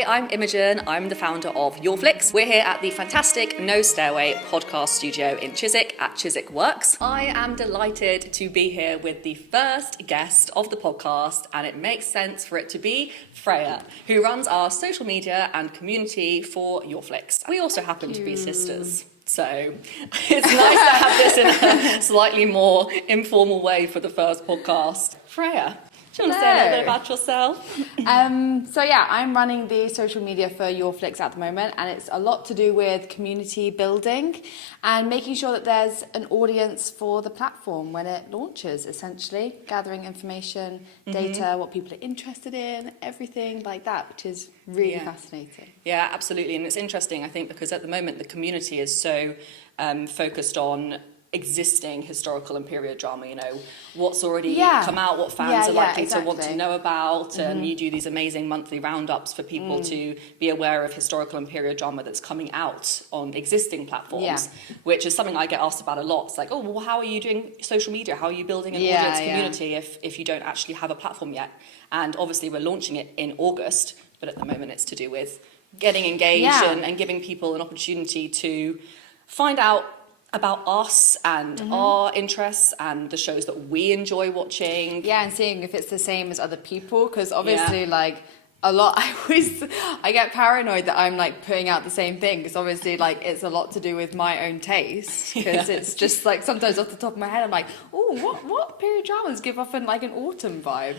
Hi, I'm Imogen. I'm the founder of Yoreflix. We're here at the fantastic No Stairway podcast studio in Chiswick at Chiswick Works. I am delighted to be here with the first guest of the podcast, and it makes sense for it to be Freya, who runs our social media and community for Yoreflix. We also happen to be sisters. So it's nice to have this in a slightly more informal way for the first podcast. Freya, do you want to say a little bit about yourself? I'm running the social media for Yoreflix at the moment, and it's a lot to do with community building and making sure that there's an audience for the platform when it launches, essentially. Gathering information, data, what people are interested in, everything like that, which is really fascinating. Yeah, absolutely. And it's interesting, I think, because at the moment the community is so focused on existing historical and period drama, you know, what's already come out, what fans are likely to want to know about, and you do these amazing monthly roundups for people to be aware of historical and period drama that's coming out on existing platforms, which is something I get asked about a lot. It's like, oh, well, how are you doing social media? How are you building an audience community if you don't actually have a platform yet? And obviously we're launching it in August, but at the moment it's to do with getting engaged and giving people an opportunity to find out about us and our interests and the shows that we enjoy watching. Yeah, and seeing if it's the same as other people, because obviously, like, a lot, I get paranoid that I'm, like, putting out the same thing, because obviously, like, it's a lot to do with my own taste, because it's just, like, sometimes off the top of my head, I'm like, oh, what period dramas give off an autumn vibe?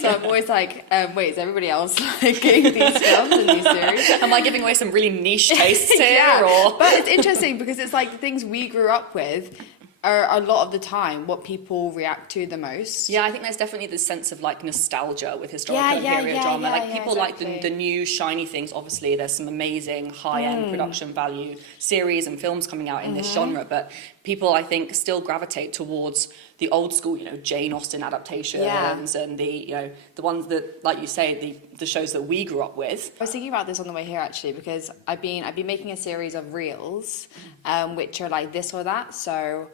So I'm always like, wait, is everybody else, like, getting these films and these series? Am I giving away some really niche tastes here? Or? But it's interesting, because it's, like, the things we grew up with are a lot of the time what people react to the most. Yeah, I think there's definitely this sense of like nostalgia with historical and period drama. Like people like the new shiny things. Obviously, there's some amazing high-end production value series and films coming out in this genre, but people, I think, still gravitate towards the old school, you know, Jane Austen adaptations and the ones that, like you say, the shows that we grew up with. I was thinking about this on the way here actually, because I've been making a series of reels, which are like this or that. So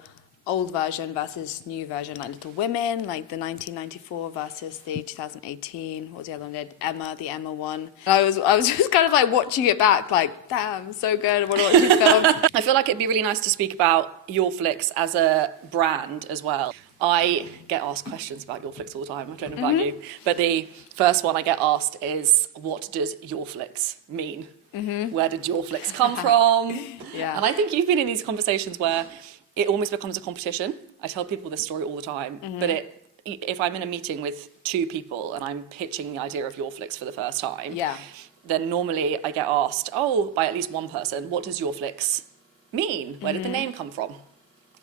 old version versus new version, like Little Women, like the 1994 versus the 2018. What was the other one? Emma, the Emma one. And I was just kind of like watching it back, like, damn, so good. I want to watch these films. I feel like it'd be really nice to speak about Yoreflix as a brand as well. I get asked questions about Yoreflix all the time. I don't know about you, but the first one I get asked is, what does Yoreflix mean? Where did Yoreflix come from? And I think you've been in these conversations where it almost becomes a competition. I tell people this story all the time, but if I'm in a meeting with two people and I'm pitching the idea of Yoreflix for the first time, then normally I get asked, by at least one person, what does Yoreflix mean? Where did the name come from?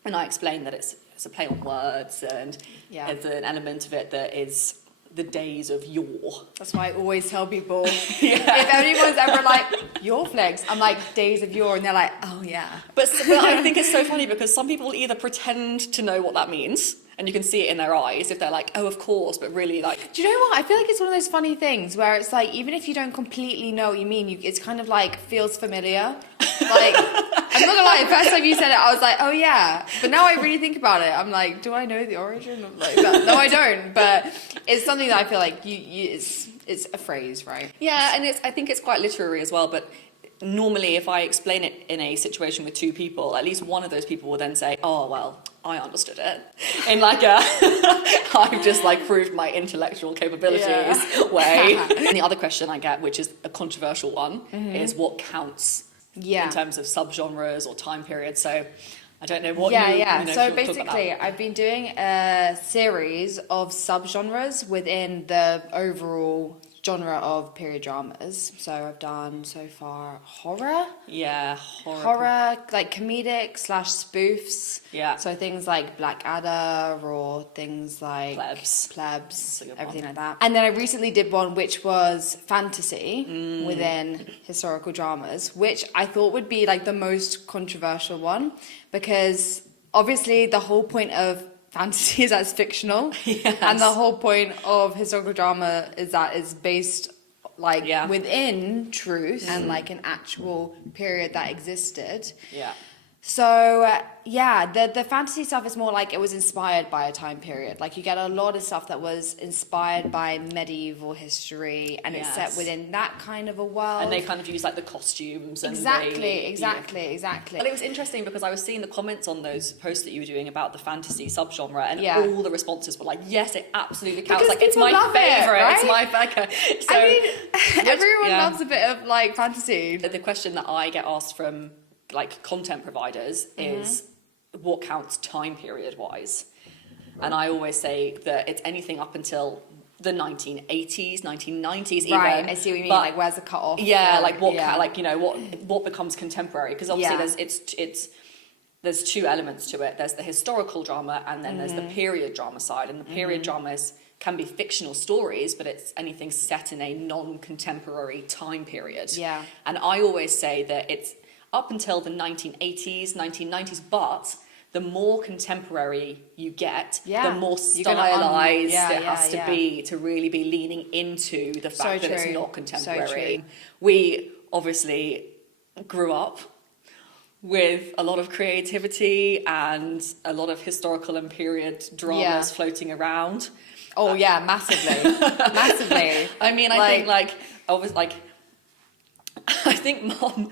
And I explain that it's a play on words, and there's an element of it that is the days of yore. That's why I always tell people, if anyone's ever like, Yoreflix, I'm like, days of yore, and they're like, oh yeah. But I think it's so funny, because some people either pretend to know what that means, and you can see it in their eyes if they're like, oh, of course, but really like... Do you know what? I feel like it's one of those funny things where it's like, even if you don't completely know what you mean, it's kind of like feels familiar. Like, I'm not gonna lie, the first time you said it, I was like, oh yeah. But now I really think about it, I'm like, do I know the origin of like that? No, I don't. But it's something that I feel like it's a phrase, right? Yeah, and I think it's quite literary as well, but normally if I explain it in a situation with two people, at least one of those people will then say, oh, well, I understood it. In like I've just like proved my intellectual capabilities way. And the other question I get, which is a controversial one, is what counts in terms of subgenres or time periods. So I don't know what So basically, I've been doing a series of subgenres within the overall genre of period dramas. So I've done so far horror. Yeah, horror, like comedic / spoofs. Yeah. So things like Blackadder or things like Plebs, everything like that. And then I recently did one which was fantasy within historical dramas, which I thought would be like the most controversial one, because obviously the whole point of fantasy is that it's fictional, and the whole point of historical drama is that it's based within truth and like an actual period that existed. So, the fantasy stuff is more like it was inspired by a time period. Like, you get a lot of stuff that was inspired by medieval history, and it's set within that kind of a world. And they kind of use, like, the costumes. And exactly. But it was interesting because I was seeing the comments on those posts that you were doing about the fantasy subgenre, and all the responses were like, yes, it absolutely counts. Because like, it's my favourite. Right? It's my favourite. So, I mean, everyone loves a bit of, like, fantasy. The question that I get asked from, like, content providers is what counts time period wise, and I always say that it's anything up until the 1980s, 1990s even. Right, I see what you mean. But, like, where's the cut off? Yeah, like what, like, you know, what becomes contemporary? Because obviously there's two elements to it. There's the historical drama, and then there's the period drama side. And the period dramas can be fictional stories, but it's anything set in a non-contemporary time period. Yeah. And I always say that it's up until the 1980s, 1990s, but the more contemporary you get, the more stylized it has to be to really be leaning into the fact that it's not contemporary. We obviously grew up with a lot of creativity and a lot of historical and period dramas floating around. Oh yeah, massively. Massively. I mean, I think Mom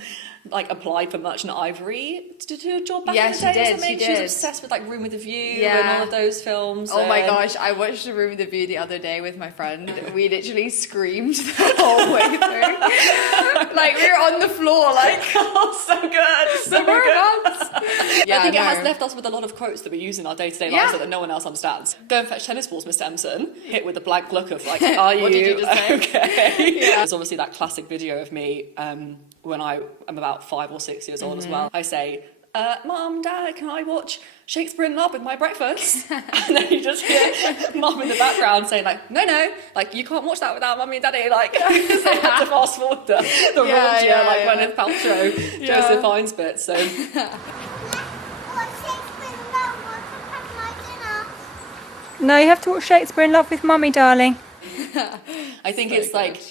like applied for Merchant Ivory to do a job back in the day or something. She was obsessed with like Room with a View and all of those films. Oh my gosh, I watched Room with a View the other day with my friend. We literally screamed the whole way through. Like, we were on the floor like, oh, so good, so good. Yeah, I think it has left us with a lot of quotes that we use in our day-to-day lives that no one else understands. Go and fetch tennis balls, Mr. Emerson. Hit with a blank look of like, are you what did you just say? Okay? There's obviously that classic video of me when I'm about 5 or 6 years old as well. I say, Mum, Dad, can I watch Shakespeare in Love with my breakfast? And then you just hear Mum in the background saying like, no, like you can't watch that without Mummy and Daddy. Like, they had to fast forward the raunchier, like Gwyneth Paltrow, Joseph Fiennes bit. So. No, you have to watch Shakespeare in Love with Mummy, darling. I think it's good. Like,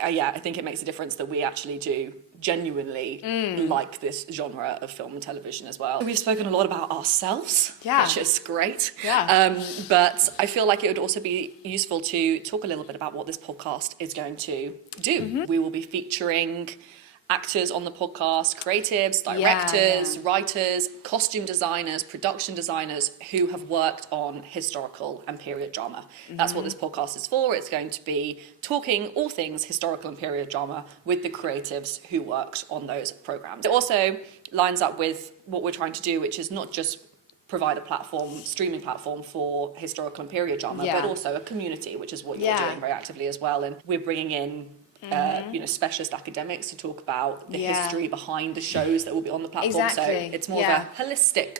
I think it makes a difference that we actually do genuinely like this genre of film and television as well. We've spoken a lot about ourselves, which is great. But I feel like it would also be useful to talk a little bit about what this podcast is going to do. We will be featuring actors on the podcast, creatives, directors, writers, costume designers, production designers who have worked on historical and period drama. That's what this podcast is for. It's going to be talking all things historical and period drama with the creatives who worked on those programs. It also lines up with what we're trying to do, which is not just provide a platform, streaming platform for historical and period drama, but also a community, which is what you're doing very actively as well. And we're bringing in specialist academics to talk about the history behind the shows that will be on the platform. So it's more of a holistic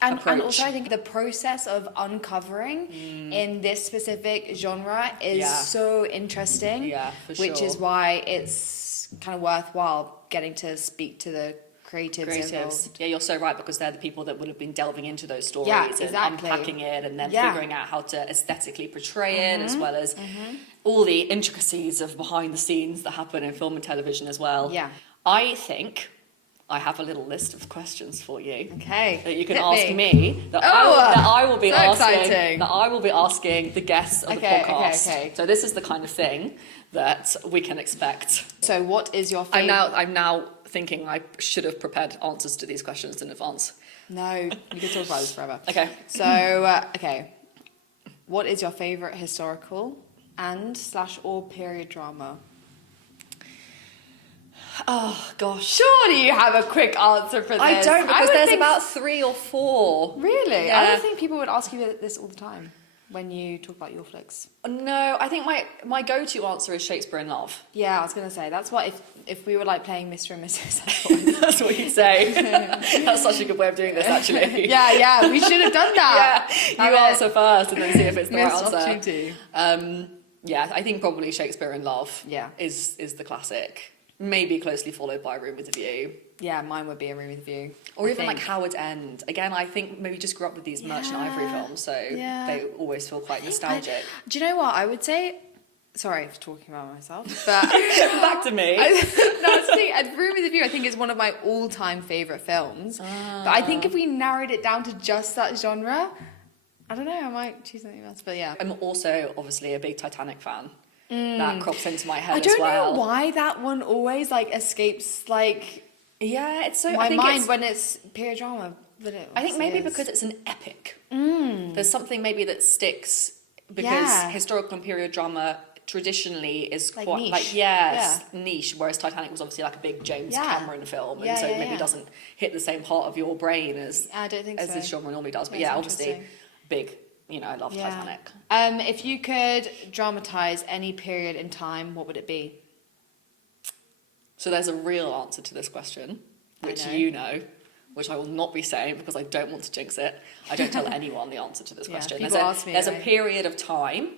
approach. And also I think the process of uncovering in this specific genre is so interesting, which is why it's kind of worthwhile getting to speak to the creatives involved. Yeah, you're so right, because they're the people that would have been delving into those stories and unpacking it and then figuring out how to aesthetically portray it, as well as all the intricacies of behind the scenes that happen in film and television as well. I think I have a little list of questions for you. Okay. That you can ask me. That I will be asking. That I will be asking the guests of the podcast. Okay. So this is the kind of thing that we can expect. So what is your favourite? I'm now thinking I should have prepared answers to these questions in advance. No, you can talk about this forever. Okay. So, what is your favourite historical and/or period drama? Oh, gosh. Surely you have a quick answer for this. I don't, because there's about 3 or 4. Really? Yeah. I don't think people would ask you this all the time when you talk about Yoreflix. No, I think my go-to answer is Shakespeare in Love. Yeah, I was going to say, that's what, if we were like playing Mr. and Mrs. That's what you'd say. That's such a good way of doing this, actually. Yeah, we should have done that. You answer first and then see if it's the right answer. Opportunity. I think probably Shakespeare in Love is the classic. Maybe closely followed by Room with a View. Yeah, mine would be A Room with a View. Or even like Howard's End. Again, I think maybe just grew up with these Merchant Ivory films, so they always feel quite nostalgic. Do you know what? I would say Sorry for talking about myself, but back to me. Room with a View, I think, is one of my all-time favourite films. But I think if we narrowed it down to just that genre, I don't know, I might choose something else. But yeah, I'm also obviously a big Titanic fan. That crops into my head as well. I don't know why that one always like escapes like it's so my mind when it's period drama. But I think maybe because it's an epic. There's something maybe that sticks because historical and period drama traditionally is like quite niche. niche, whereas Titanic was obviously like a big James Cameron film, and so maybe doesn't hit the same part of your brain as I don't think as so. this genre normally does. But That's obviously big. I love Titanic. If you could dramatize any period in time, what would it be? So there's a real answer to this question, which you know, which I will not be saying because I don't want to jinx it. I don't tell anyone the answer to this question. There's a period of time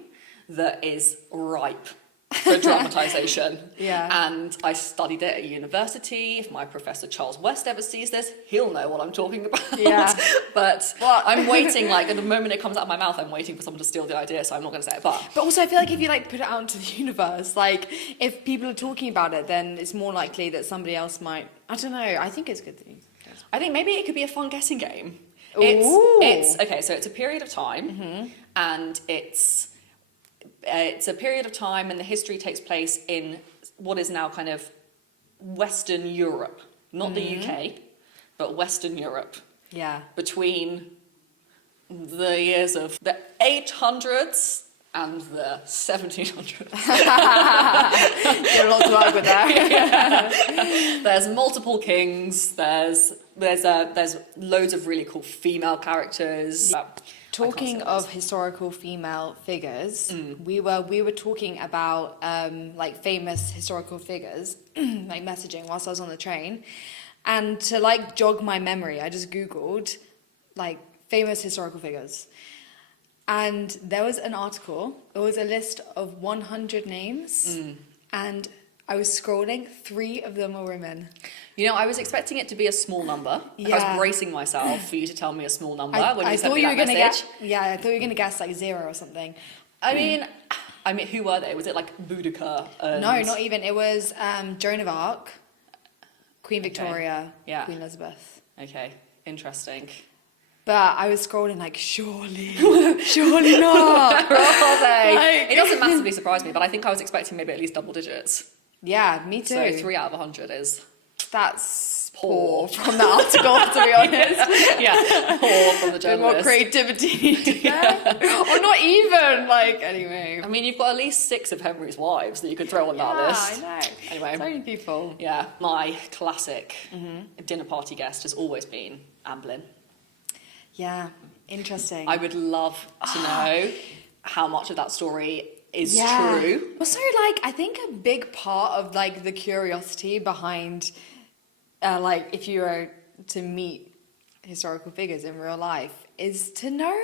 that is ripe for dramatisation. And I studied it at university. If my professor Charles West ever sees this, he'll know what I'm talking about. But I'm waiting, like, at the moment it comes out of my mouth, I'm waiting for someone to steal the idea, so I'm not going to say it. But also, I feel like if you, like, put it out into the universe, like, if people are talking about it, then it's more likely that somebody else might... I don't know. I think it's good that you... I think maybe it could be a fun guessing game. It's okay, so it's a period of time, and it's a period of time, and the history takes place in what is now kind of Western Europe, not the UK, but Western Europe. Between the years of the 800s and the 1700s. Got a lot to work with there. There's multiple kings. There's loads of really cool female characters. Talking of historical female figures, we were talking about like famous historical figures, like messaging whilst I was on the train, and to like jog my memory, I just Googled like famous historical figures, and there was an article. It was a list of 100 names, and I was scrolling. 3 of them were women. I was expecting it to be a small number. I was bracing myself for you to tell me a small number when you sent me that message. I thought you were going to guess like 0 or something. I mean, who were they? Was it like Boudica? No, not even. It was Joan of Arc, Queen Victoria, Queen Elizabeth. Okay, interesting. But I was scrolling like, surely not. It doesn't massively surprise me, but I think I was expecting maybe at least double digits. Yeah, me too. So 3 out of 100 is... That's poor from the article, to be honest. Poor from the journalist. A bit more creativity. Or not even, like, anyway. I mean, you've got at least 6 of Henry's wives that you could throw on that list. I know. Anyway. So many people. Yeah. My classic dinner party guest has always been Anne Boleyn. Yeah, interesting. I would love to know how much of that story is true. Also, like, I think a big part of, like, the curiosity behind, like, if you were to meet historical figures in real life is to know,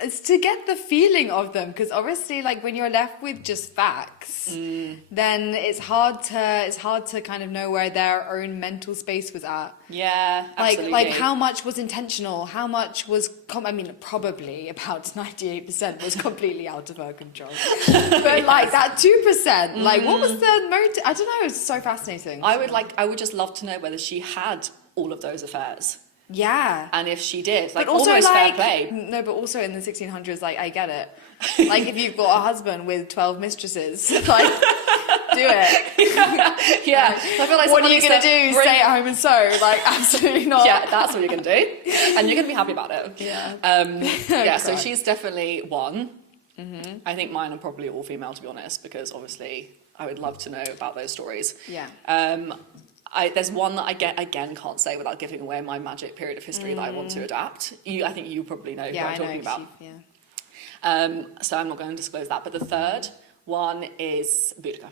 is to get the feeling of them. Because obviously, like, when you're left with just facts, then it's hard to kind of know where their own mental space was at. Yeah, absolutely. Like how much was intentional? How much was? Probably about 98% was completely out of her control. But like that 2%, like what was the motive? I don't know. It's so fascinating. I would just love to know whether she had all of those affairs. Yeah. And if she did, like, but also, almost like, fair play. No, but also in the 1600s, like, I get it. Like, if you've got a husband with 12 mistresses, like, do it. Yeah. I feel like what are you going to do? Stay at home and sew? Like, absolutely not. Yeah, that's what you're going to do. And you're going to be happy about it. Yeah. So she's definitely one. I think mine are probably all female, to be honest, because obviously I would love to know about those stories. Yeah. There's one that I again can't say without giving away my magic period of history that I want to adapt. I think you probably know who I'm talking about. So I'm not going to disclose that. But the third one is Boudica.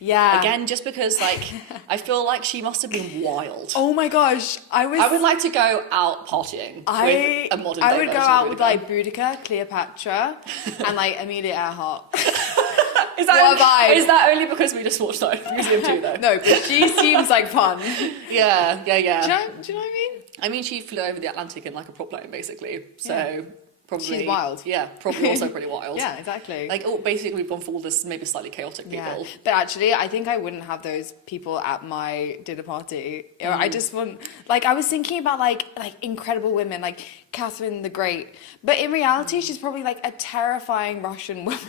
Yeah. Again, just because, like, I feel like she must have been wild. Oh my gosh, I would like to go out partying with a modern day I would go version out of with like Boudica, Cleopatra, and like Amelia Earhart. Is that only because we just watched that museum too, though? No, but she seems like fun. Yeah. Do you know what I mean? I mean, she flew over the Atlantic in like a prop plane, basically. So Probably, she's wild. Yeah, probably also pretty wild. Yeah, exactly. Like, basically we've gone for all this maybe slightly chaotic people. But actually, I think I wouldn't have those people at my dinner party. I just want, like, I was thinking about like incredible women, like Catherine the Great. But in reality, she's probably like a terrifying Russian woman.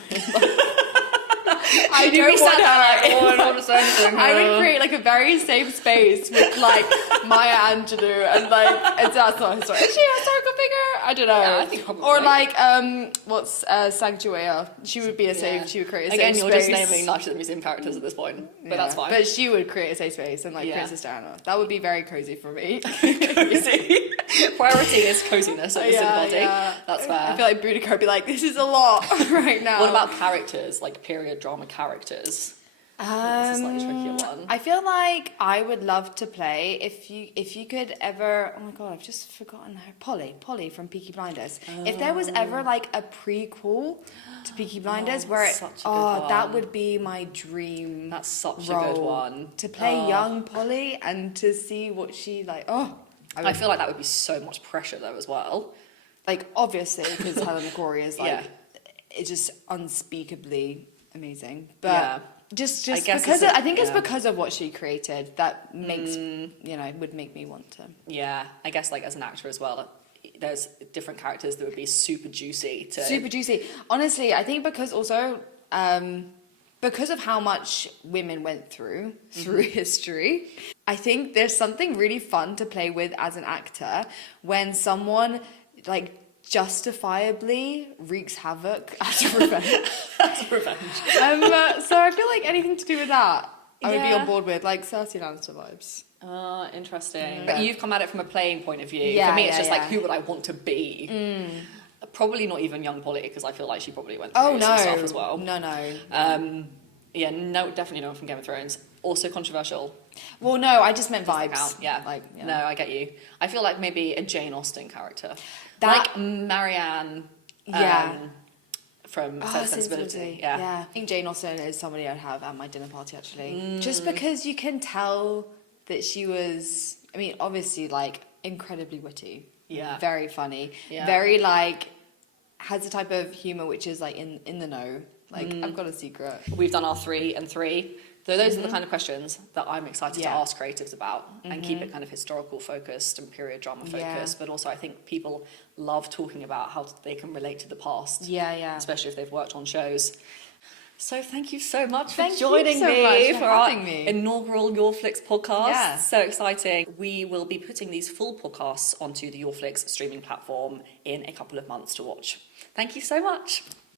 I don't want her. I would create like a very safe space with like Maya Angelou and like that's not historical. Is she a historical figure? I don't know. Yeah, I think probably. Or like what's Sanctuary? She would be a safe. She would create a safe space. Again, you're just naming Night of the Museum characters at this point, but that's fine. But she would create a safe space and like Princess Diana. That would be very cozy for me. Cozy. Priority is coziness at the dinner party. That's fair. I feel like Boudica would be like, this is a lot right now. What about characters, like period drama characters? That's a slightly trickier one. I feel like I would love to play if you could ever. Oh my god, I've just forgotten her. Polly from Peaky Blinders. If there was ever like a prequel to Peaky Blinders where that would be my dream. That's such a good one. To play young Polly and to see what she like. I feel like that would be so much pressure though as well. Like obviously because Helena Corey is like it's just unspeakably amazing, but. Just because I think it's because of what she created that makes would make me want to. Yeah, I guess like as an actor as well, there's different characters that would be super juicy. Honestly, I think because also because of how much women went through history, I think there's something really fun to play with as an actor when someone like justifiably wreaks havoc as a revenge. So I feel like anything to do with that, I would be on board with, like Cersei Lannister vibes. Interesting. But you've come at it from a playing point of view. For me, it's just like, who would I want to be? Probably not even young Polly, because I feel like she probably went through some stuff as well. No. Definitely no one from Game of Thrones. Also controversial. Well, no, I just meant vibes. No, I get you. I feel like maybe a Jane Austen character. Like Marianne from Sensibility. Yeah. I think Jane Austen is somebody I'd have at my dinner party, actually. Just because you can tell that she was, I mean, obviously, like, incredibly witty. Yeah. Very funny. Yeah. Very, like, has a type of humour which is, like, in the know. Like, I've got a secret. We've done our 3 and 3. So those are the kind of questions that I'm excited to ask creatives about and keep it kind of historical focused and period drama focused. But also I think people love talking about how they can relate to the past. Yeah. Especially if they've worked on shows. So thank you so much for joining me for our inaugural Yoreflix podcast. Yeah. So exciting. We will be putting these full podcasts onto the Yoreflix streaming platform in a couple of months to watch. Thank you so much.